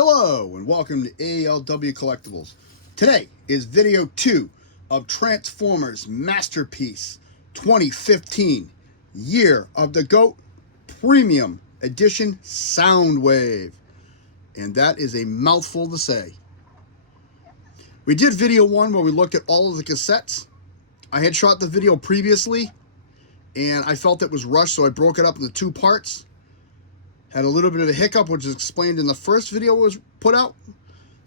Hello and welcome to ALW Collectibles. Today is video 2 of Transformers Masterpiece 2015 Year of the Goat Premium Edition Soundwave. And that is a mouthful to say. We did video 1 where we looked at all of the cassettes. I had shot the video previously and I felt it was rushed, so I broke it up into 2 parts. Had a little bit of a hiccup, which is explained in the first video was put out.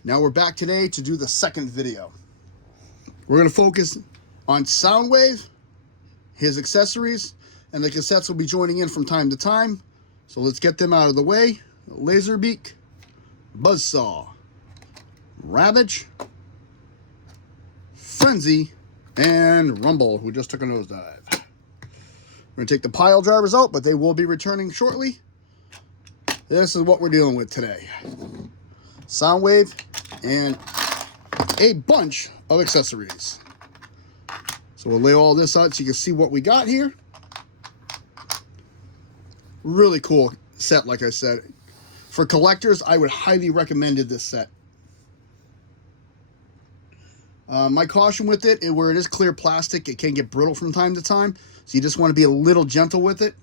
Now we're back today to do the second video. We're going to focus on Soundwave, his accessories, and the cassettes will be joining in from time to time. So let's get them out of the way. Laserbeak, Buzzsaw, Ravage, Frenzy, and Rumble, who just took a nosedive. We're going to take the pile drivers out, but they will be returning shortly. This is what we're dealing with today. Soundwave and a bunch of accessories. So we'll lay all this out so you can see what we got here. Really cool set, like I said. For collectors, I would highly recommend this set. My caution with it, where it is clear plastic, it can get brittle from time to time. So you just want to be a little gentle with it.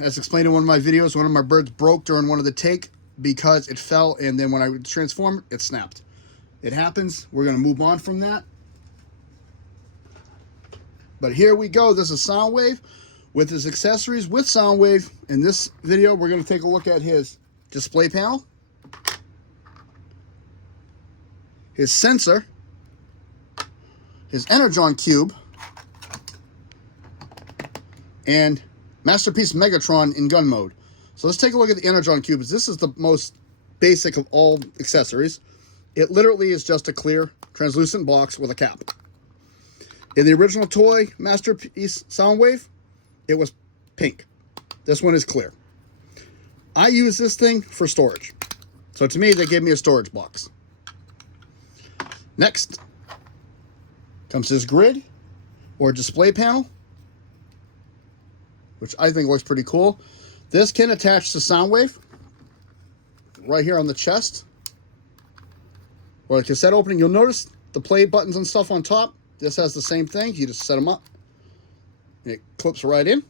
As explained in one of my videos, one of my birds broke during one of the take because it fell, and then when I would transform it snapped. It happens. We're going to move on from that. But here we go. This is Soundwave with his accessories with Soundwave. In this video, we're going to take a look at his display panel, his sensor, his Energon cube, and Masterpiece Megatron in gun mode. So let's take a look at the Energon cube. This is the most basic of all accessories. It literally is just a clear, translucent box with a cap. In the original toy Masterpiece Soundwave, it was pink. This one is clear. I use this thing for storage. So to me, they gave me a storage box. Next comes this grid or display panel, which I think looks pretty cool. This can attach to Soundwave right here on the chest or the cassette opening. You'll notice the play buttons and stuff on top. This has the same thing. You just set them up and it clips right in.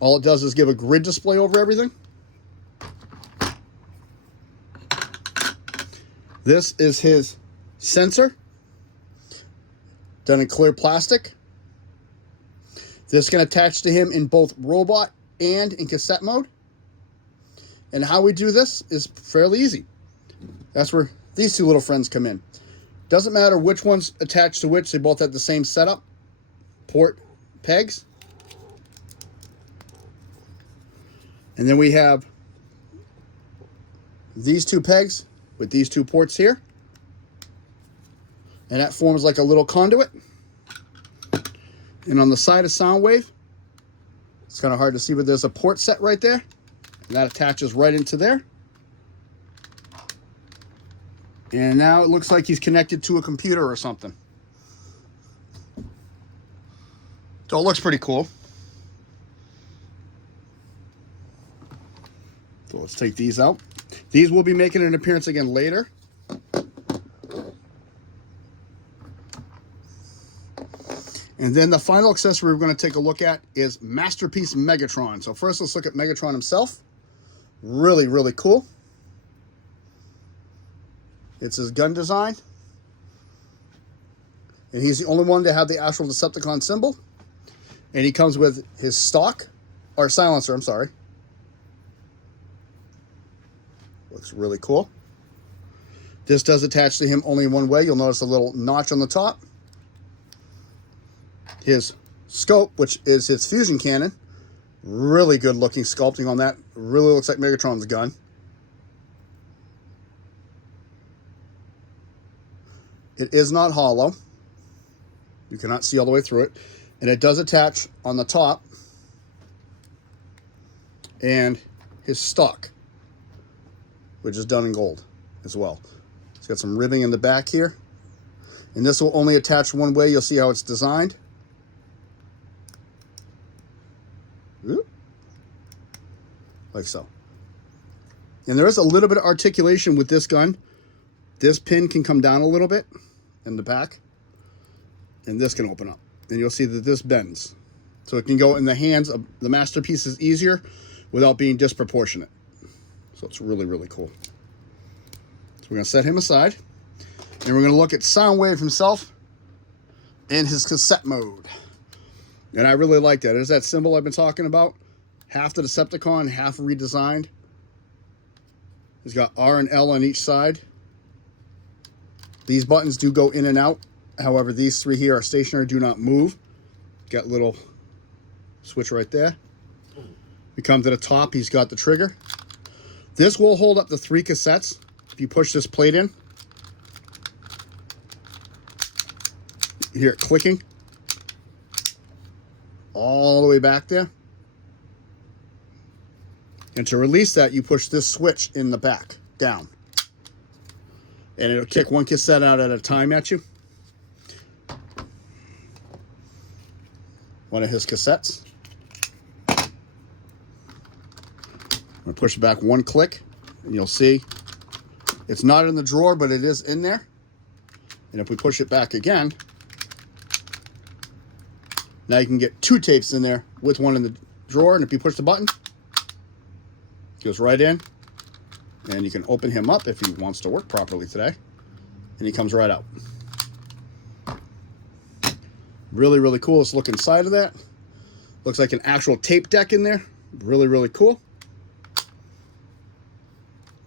All it does is give a grid display over everything. This is his sensor, done in clear plastic. This can attach to him in both robot and in cassette mode. And how we do this is fairly easy. That's where these two little friends come in. Doesn't matter which one's attached to which, they both have the same setup. Port pegs. And then we have these two pegs with these two ports here. And that forms like a little conduit. And on the side of Soundwave, it's kind of hard to see, but there's a port set right there. And that attaches right into there. And now it looks like he's connected to a computer or something. So it looks pretty cool. So let's take these out. These will be making an appearance again later. And then the final accessory we're going to take a look at is Masterpiece Megatron. So first, let's look at Megatron himself. Really, really cool. It's his gun design. And he's the only one to have the actual Decepticon symbol. And he comes with his stock, or silencer, I'm sorry. Looks really cool. This does attach to him only one way. You'll notice a little notch on the top. His scope, which is his fusion cannon. Really good looking sculpting on that. Really looks like Megatron's gun. It is not hollow. You cannot see all the way through it. And it does attach on the top. And his stock, which is done in gold as well. It's got some ribbing in the back here. And this will only attach one way. You'll see how it's designed. Like so. And there is a little bit of articulation with this gun. This pin can come down a little bit in the back, and this can open up. And you'll see that this bends. So it can go in the hands of the masterpieces easier without being disproportionate. So it's really, really cool. So we're going to set him aside, and we're going to look at Soundwave himself and his cassette mode. And I really like that. There's that symbol I've been talking about. Half the Decepticon, half redesigned. He's got R and L on each side. These buttons do go in and out. However, these three here are stationary, do not move. Got a little switch right there. We come to the top, he's got the trigger. This will hold up the 3 cassettes. If you push this plate in, you hear it clicking all the way back there. And to release that, you push this switch in the back, down. And it'll kick 1 cassette out at a time at you. One of his cassettes. I'm going to push it back 1 click, and you'll see it's not in the drawer, but it is in there. And if we push it back again, now you can get 2 tapes in there with 1 in the drawer. And if you push the button, it goes right in. And you can open him up if he wants to work properly today. And he comes right out. Really, really cool. Let's look inside of that. Looks like an actual tape deck in there. Really, really cool.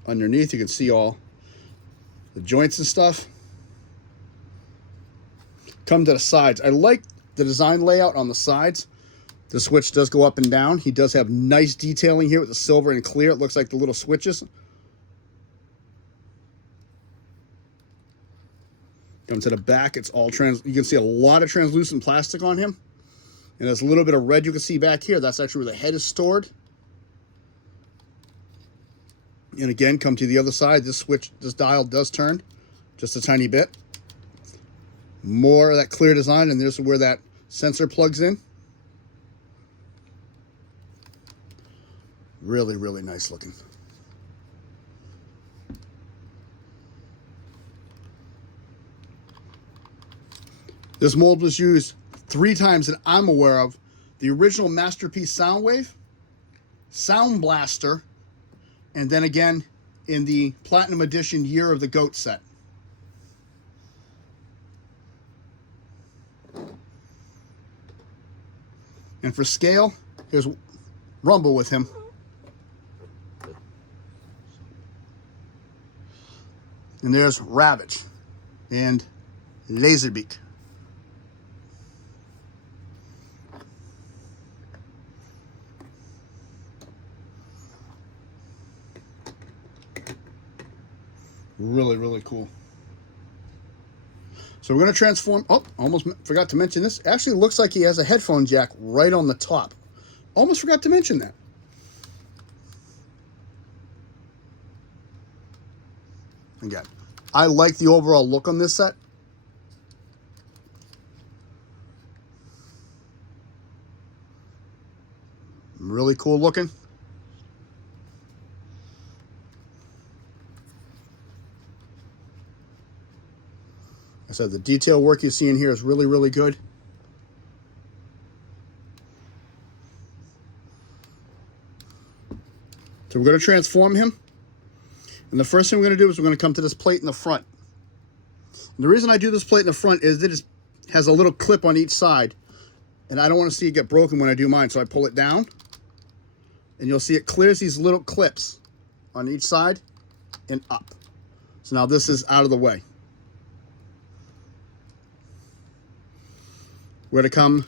Underneath, you can see all the joints and stuff. Come to the sides. I like the design layout on the sides. The switch does go up and down. He does have nice detailing here with the silver and clear. It looks like the little switches. Come to the back. It's all you can see a lot of translucent plastic on him. And there's a little bit of red you can see back here. That's actually where the head is stored. And again, come to the other side. This switch, this dial does turn just a tiny bit. More of that clear design, and there's where that sensor plugs in. Really, really nice looking. This mold was used 3 times that I'm aware of. The original Masterpiece Soundwave, Sound Blaster, and then again in the Platinum Edition Year of the Goat set. And for scale, here's Rumble with him. And there's Ravage and Laserbeak. Really, really cool. So we're going to transform. Oh, almost forgot to mention this. Actually looks like he has a headphone jack right on the top. Almost forgot to mention that. Again, I like the overall look on this set. Really cool looking. I said the detail work you see in here is really, really good. So we're going to transform him. And the first thing we're going to do is we're going to come to this plate in the front. And the reason I do this plate in the front is that it has a little clip on each side. And I don't want to see it get broken when I do mine. So I pull it down. And you'll see it clears these little clips on each side and up. So now this is out of the way. We're going to come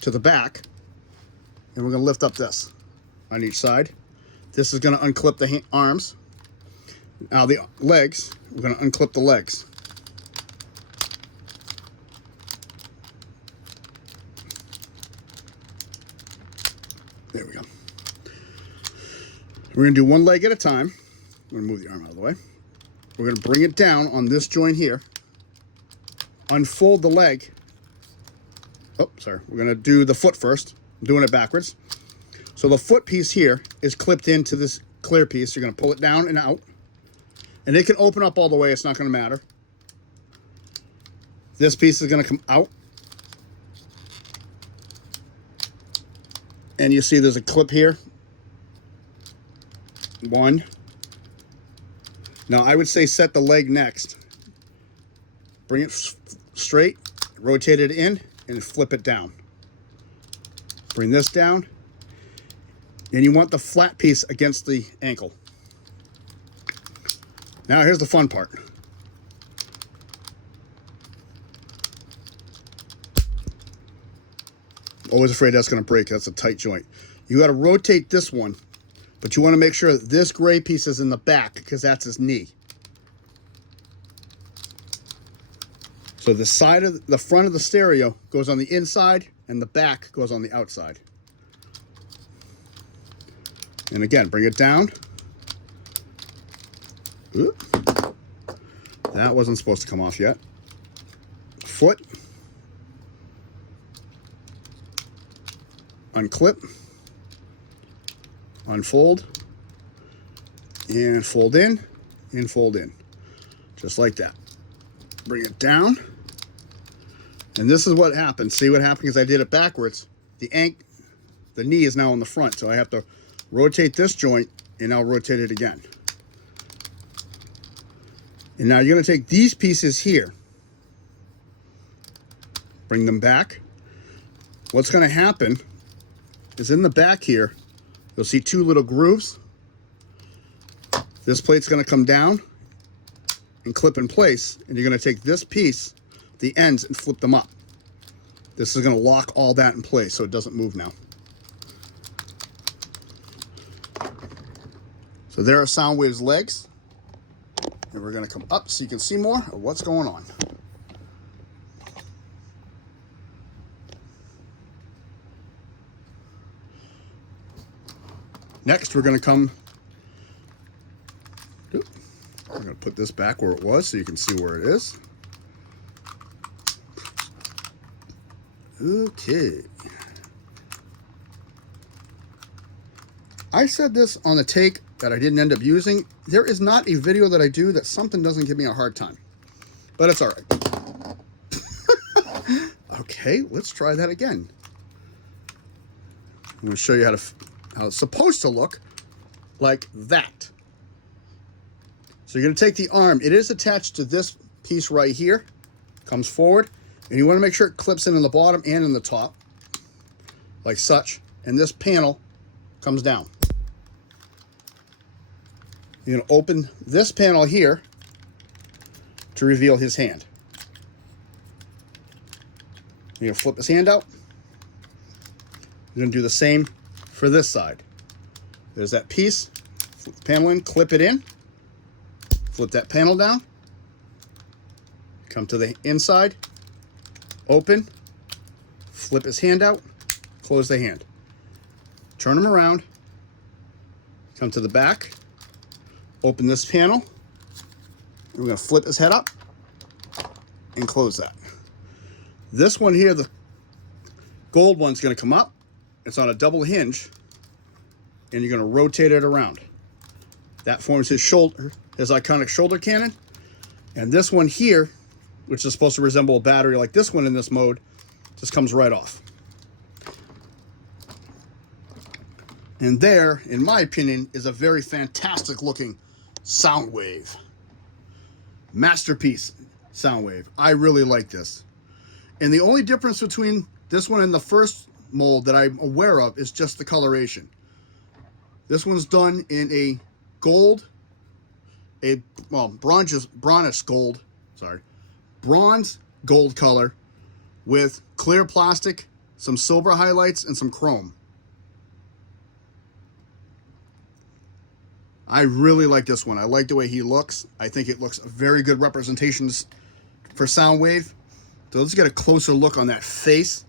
to the back, and we're going to lift up this on each side. This is going to unclip the arms. Now the legs, we're going to unclip the legs. There we go. We're going to do one leg at a time. I'm going to move the arm out of the way. We're going to bring it down on this joint here. Unfold the leg. Oh, sorry. We're going to do the foot first. I'm doing it backwards. So the foot piece here is clipped into this clear piece. You're going to pull it down and out. And it can open up all the way. It's not going to matter. This piece is going to come out. And you see there's a clip here. One. Now I would say set the leg next. Bring it straight, rotate it in, and flip it down. Bring this down. And you want the flat piece against the ankle. Now here's the fun part. Always afraid that's going to break. That's a tight joint. You got to rotate this one, but you want to make sure that this gray piece is in the back because that's his knee. So the side of the front of the stereo goes on the inside and the back goes on the outside. And again, bring it down. Oop. That wasn't supposed to come off yet. Foot. Unclip. Unfold. And fold in. And fold in. Just like that. Bring it down. And this is what happened. See what happened because I did it backwards. The knee is now on the front, so I have to rotate this joint and I'll rotate it again. And now you're going to take these pieces here, bring them back. What's going to happen is in the back here, you'll see two little grooves. This plate's going to come down and clip in place, and you're going to take this piece, the ends, and flip them up. This is going to lock all that in place so it doesn't move now. So there are Soundwave's legs. And we're going to come up so you can see more of what's going on. Next, we're going to come... I'm going to put this back where it was so you can see where it is. Okay. I said this on the take that I didn't end up using. There is not a video that I do that something doesn't give me a hard time. But it's all right. Okay, let's try that again. I'm going to show you how it's supposed to look like that. So you're going to take the arm. It is attached to this piece right here. Comes forward. And you want to make sure it clips in the bottom and in the top. Like such. And this panel comes down. You're going to open this panel here to reveal his hand. You're going to flip his hand out. You're going to do the same for this side. There's that piece. Flip the panel in, clip it in. Flip that panel down. Come to the inside. Open. Flip his hand out. Close the hand. Turn him around. Come to the back. Open this panel. And we're going to flip his head up and close that. This one here, the gold one's going to come up. It's on a double hinge. And you're going to rotate it around. That forms his shoulder, his iconic shoulder cannon. And this one here, which is supposed to resemble a battery like this one in this mode, just comes right off. And there, in my opinion, is a very fantastic looking Soundwave. Masterpiece Soundwave. I really like this. And the only difference between this one and the first mold that I'm aware of is just the coloration. This one's done in a gold, bronze gold color with clear plastic, some silver highlights, and some chrome. I really like this one. I like the way he looks. I think it looks very good representations for Soundwave. So let's get a closer look on that face.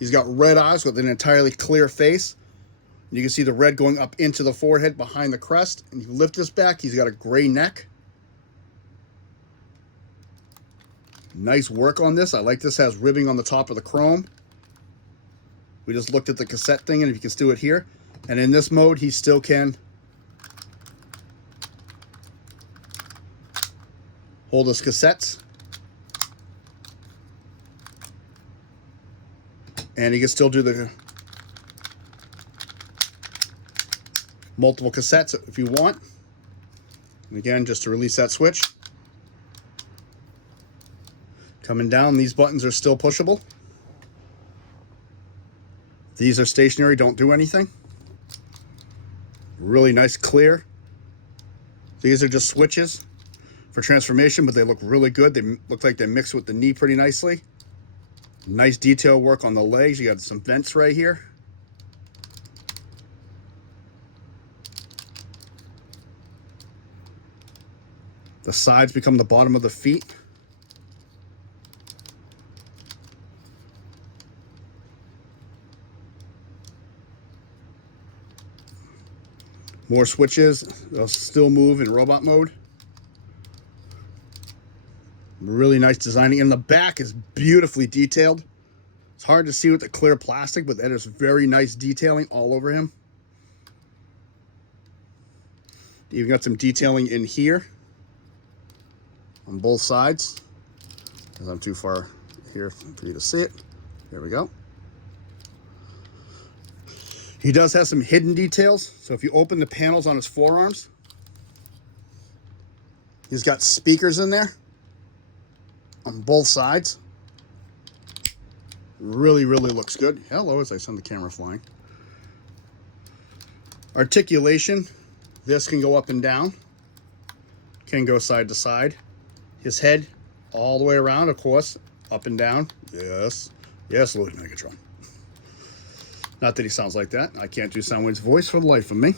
He's got red eyes with an entirely clear face. You can see the red going up into the forehead behind the crest. And you lift this back, he's got a gray neck. Nice work on this. I like this has ribbing on the top of the chrome. We just looked at the cassette thing, and if you can do it here. And in this mode, he still can hold his cassettes. And you can still do the multiple cassettes if you want. And again, just to release that switch. Coming down, these buttons are still pushable. These are stationary, don't do anything. Really nice, clear. These are just switches for transformation, but they look really good. They look like they mix with the knee pretty nicely. Nice detail work on the legs. You got some vents right here. The sides become the bottom of the feet. More switches. They'll still move in robot mode. Really nice designing. And the back is beautifully detailed. It's hard to see with the clear plastic, but that is very nice detailing all over him. You've got some detailing in here on both sides, because I'm too far here for you to see it. There we go. He does have some hidden details. So if you open the panels on his forearms, he's got speakers in there on both sides. Really, really looks good. Hello, as I send the camera flying. Articulation. This can go up and down. Can go side to side. His head all the way around, of course. Up and down. Yes. Yes, Lord Megatron. Not that he sounds like that. I can't do Soundwave's voice for the life of me.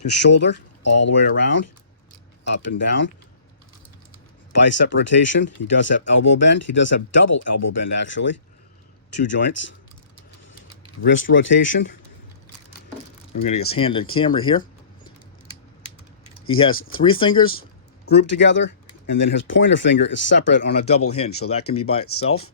His shoulder all the way around. Up and down. Bicep rotation. He does have elbow bend. He does have double elbow bend, actually. 2 joints. Wrist rotation. I'm going to get his hand in camera here. He has 3 fingers grouped together, and then his pointer finger is separate on a double hinge, so that can be by itself.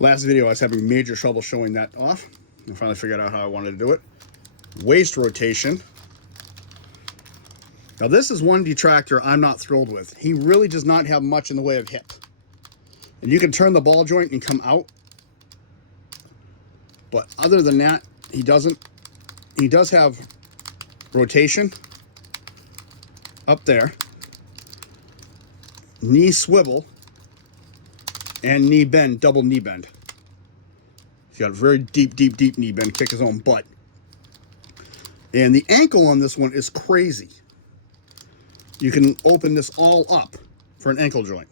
Last video, I was having major trouble showing that off. I finally figured out how I wanted to do it. Waist rotation. Now this is one detractor I'm not thrilled with. He really does not have much in the way of hip. And you can turn the ball joint and come out. But other than that, he doesn't. He does have rotation up there. Knee swivel. And knee bend, double knee bend. He's got a very deep, deep, deep knee bend, kick his own butt. And the ankle on this one is crazy. You can open this all up for an ankle joint.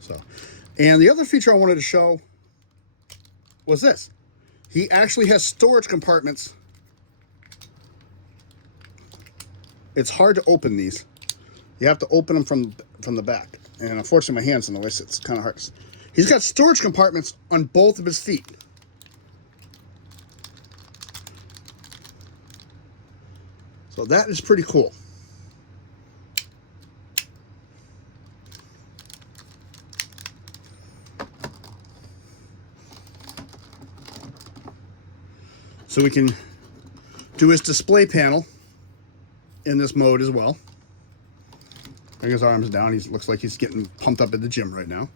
So, and the other feature I wanted to show was this. He actually has storage compartments. It's hard to open these. You have to open them from the back. And unfortunately, my hand's in the way, so it's kind of hard. He's got storage compartments on both of his feet. So that is pretty cool. So we can do his display panel in this mode as well. Bring his arms down. He looks like he's getting pumped up at the gym right now.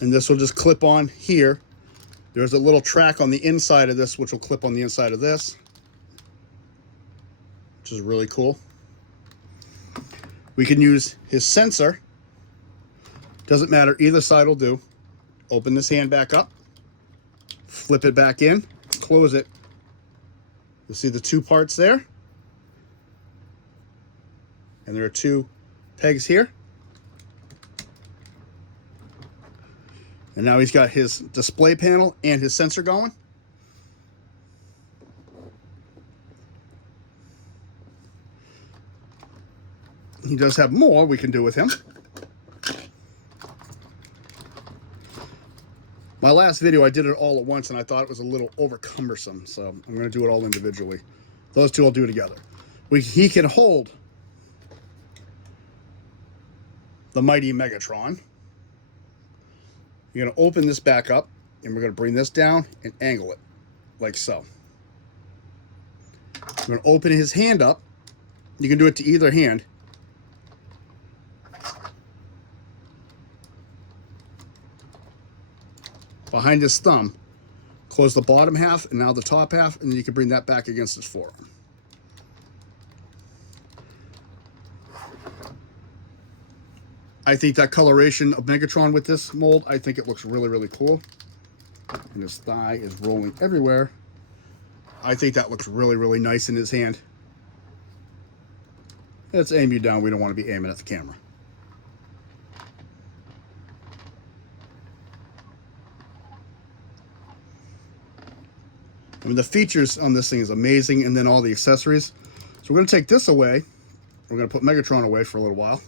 And this will just clip on here. There's a little track on the inside of this, which will clip on the inside of this, which is really cool. We can use his sensor. Doesn't matter, either side will do. Open this hand back up, flip it back in, close it. You'll see the 2 parts there. And there are 2 pegs here. And now he's got his display panel and his sensor going. He does have more we can do with him. My last video, I did it all at once, and I thought it was a little over cumbersome, so I'm going to do it all individually. Those 2 I'll do together. He can hold the mighty Megatron. You're going to open this back up, and we're going to bring this down and angle it, like so. I'm going to open his hand up. You can do it to either hand. Behind his thumb. Close the bottom half and now the top half, and then you can bring that back against his forearm. I think that coloration of Megatron with this mold, I think it looks really, really cool. And his thigh is rolling everywhere. I think that looks really, really nice in his hand. Let's aim you down. We don't want to be aiming at the camera. I mean, the features on this thing is amazing, and then all the accessories. So we're going to take this away. We're going to put Megatron away for a little while.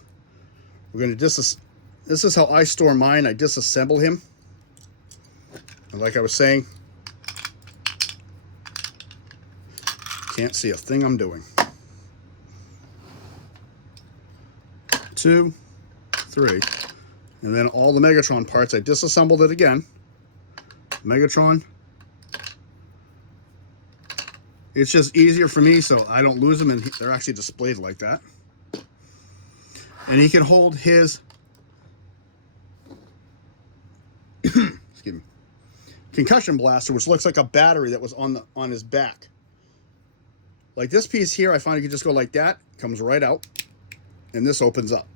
We're going to this is how I store mine. I disassemble him. And like I was saying, can't see a thing I'm doing. 2, 3, and then all the Megatron parts, I disassembled it again. Megatron. It's just easier for me so I don't lose them, and they're actually displayed like that. And he can hold his excuse me, concussion blaster, which looks like a battery that was on his back. Like this piece here, I find you can just go like that, comes right out, and this opens up.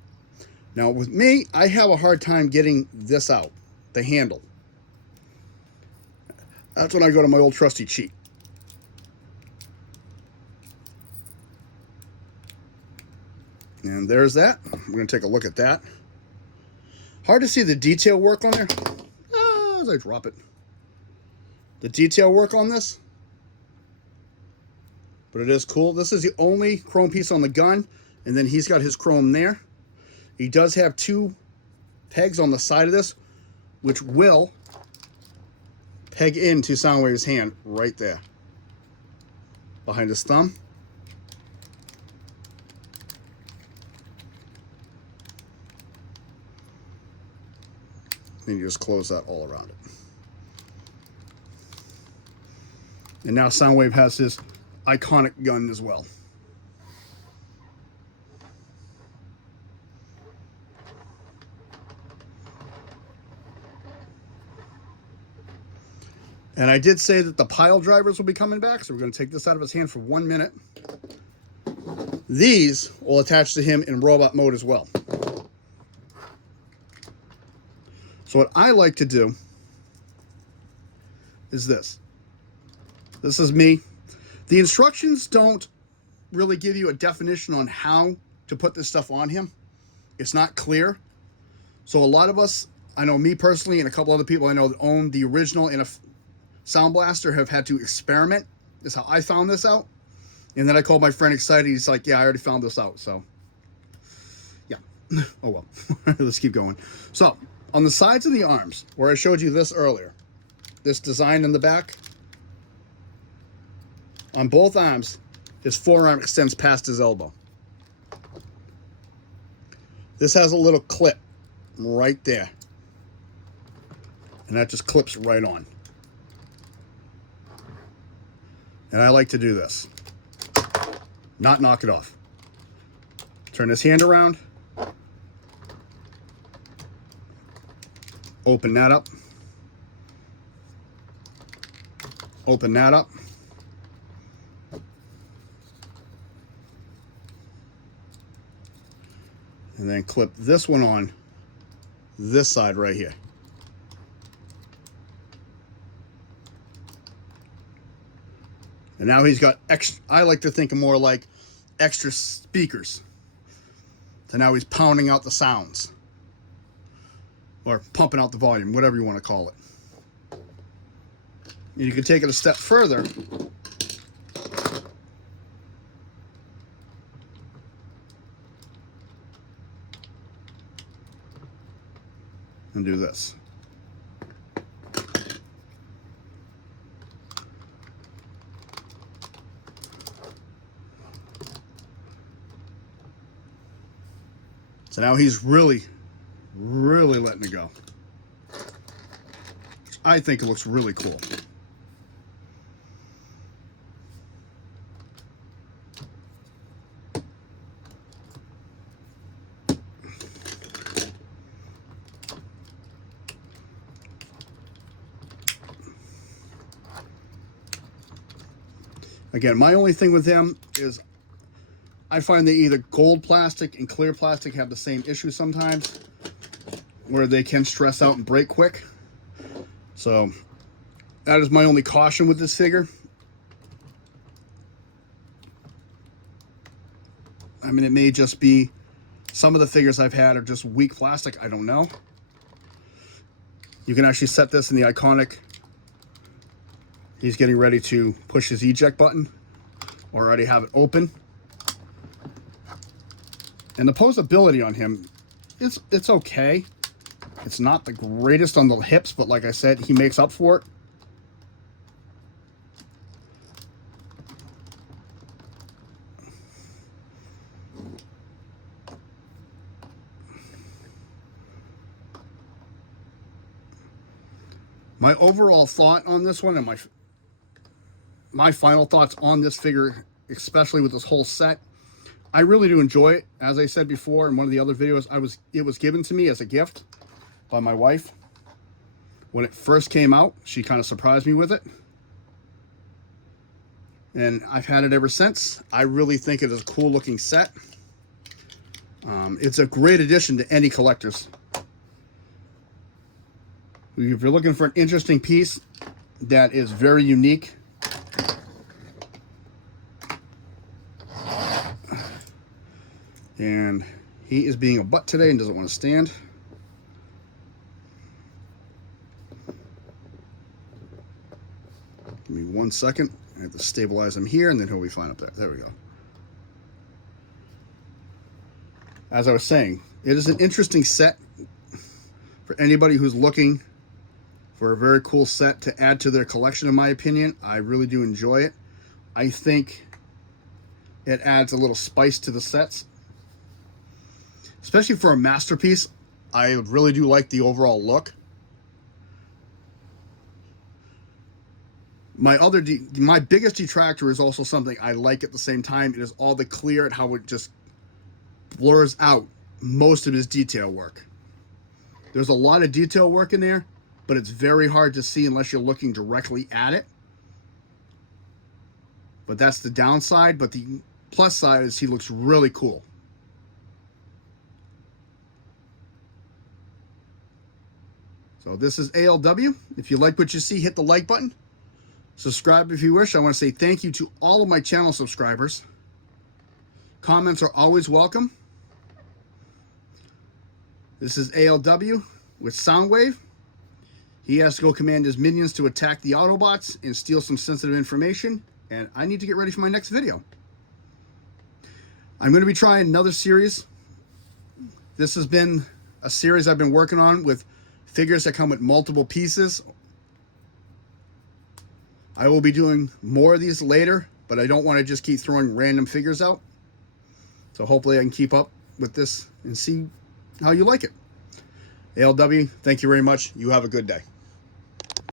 Now with me, I have a hard time getting this out, the handle. That's when I go to my old trusty cheat. And there's that. We're going to take a look at that. Hard to see the detail work on there. As I drop it. The detail work on this. But it is cool. This is the only chrome piece on the gun. And then he's got his chrome there. He does have 2 pegs on the side of this, which will peg into Soundwave's hand right there. Behind his thumb. And you just close that all around it. And now Soundwave has his iconic gun as well. And I did say that the pile drivers will be coming back, so we're going to take this out of his hand for 1 minute. These will attach to him in robot mode as well. So what I like to do is this. This is me. The instructions don't really give you a definition on how to put this stuff on him. It's not clear. So a lot of us, I know me personally and a couple other people I know that own the original in a Sound Blaster have had to experiment. That's how I found this out. And then I called my friend excited. He's like, yeah, I already found this out. So, yeah. Oh, well. Let's keep going. So, on the sides of the arms, where I showed you this earlier, this design in the back, on both arms, his forearm extends past his elbow. This has a little clip right there. And that just clips right on. And I like to do this. Not knock it off. Turn his hand around. Open that up. Open that up. And then clip this one on this side right here. And now he's got extra, I like to think of more like extra speakers. So now he's pounding out the sounds. Or pumping out the volume, whatever you want to call it. And you can take it a step further. And do this. So now he's really letting it go. I think it looks really cool. Again, my only thing with him is I find that either gold plastic and clear plastic have the same issue sometimes, where they can stress out and break quick. So that is my only caution with this figure. I mean, it may just be some of the figures I've had are just weak plastic. I don't know. You can actually set this in the iconic. He's getting ready to push his eject button, or already have it open. And the posability on him, it's okay. It's not the greatest on the hips, but like I said, he makes up for it. My overall thought on this one, and my final thoughts on this figure, especially with this whole set, I really do enjoy it. As I said before in one of the other videos, it was given to me as a gift by my wife. When it first came out, she kind of surprised me with it. And I've had it ever since. I really think it is a cool looking set. It's a great addition to any collector's. If you're looking for an interesting piece that is very unique, and he is being a butt today and doesn't want to stand. Give me 1 second. I have to stabilize him here, and then he'll be fine up there. There we go. As I was saying, it is an interesting set for anybody who's looking for a very cool set to add to their collection, in my opinion. I really do enjoy it. I think it adds a little spice to the sets. Especially for a masterpiece, I really do like the overall look. My biggest detractor is also something I like at the same time. It is all the clear and how it just blurs out most of his detail work. There's a lot of detail work in there, but it's very hard to see unless you're looking directly at it. But that's the downside. But the plus side is he looks really cool. So this is ALW. If you like what you see, hit the like button. Subscribe if you wish. I want to say thank you to all of my channel subscribers. Comments are always welcome. This is ALW with Soundwave. He has to go command his minions to attack the Autobots and steal some sensitive information. And I need to get ready for my next video. I'm going to be trying another series. This has been a series I've been working on with figures that come with multiple pieces. I will be doing more of these later, but I don't want to just keep throwing random figures out. So hopefully I can keep up with this and see how you like it. ALW, thank you very much. You have a good day.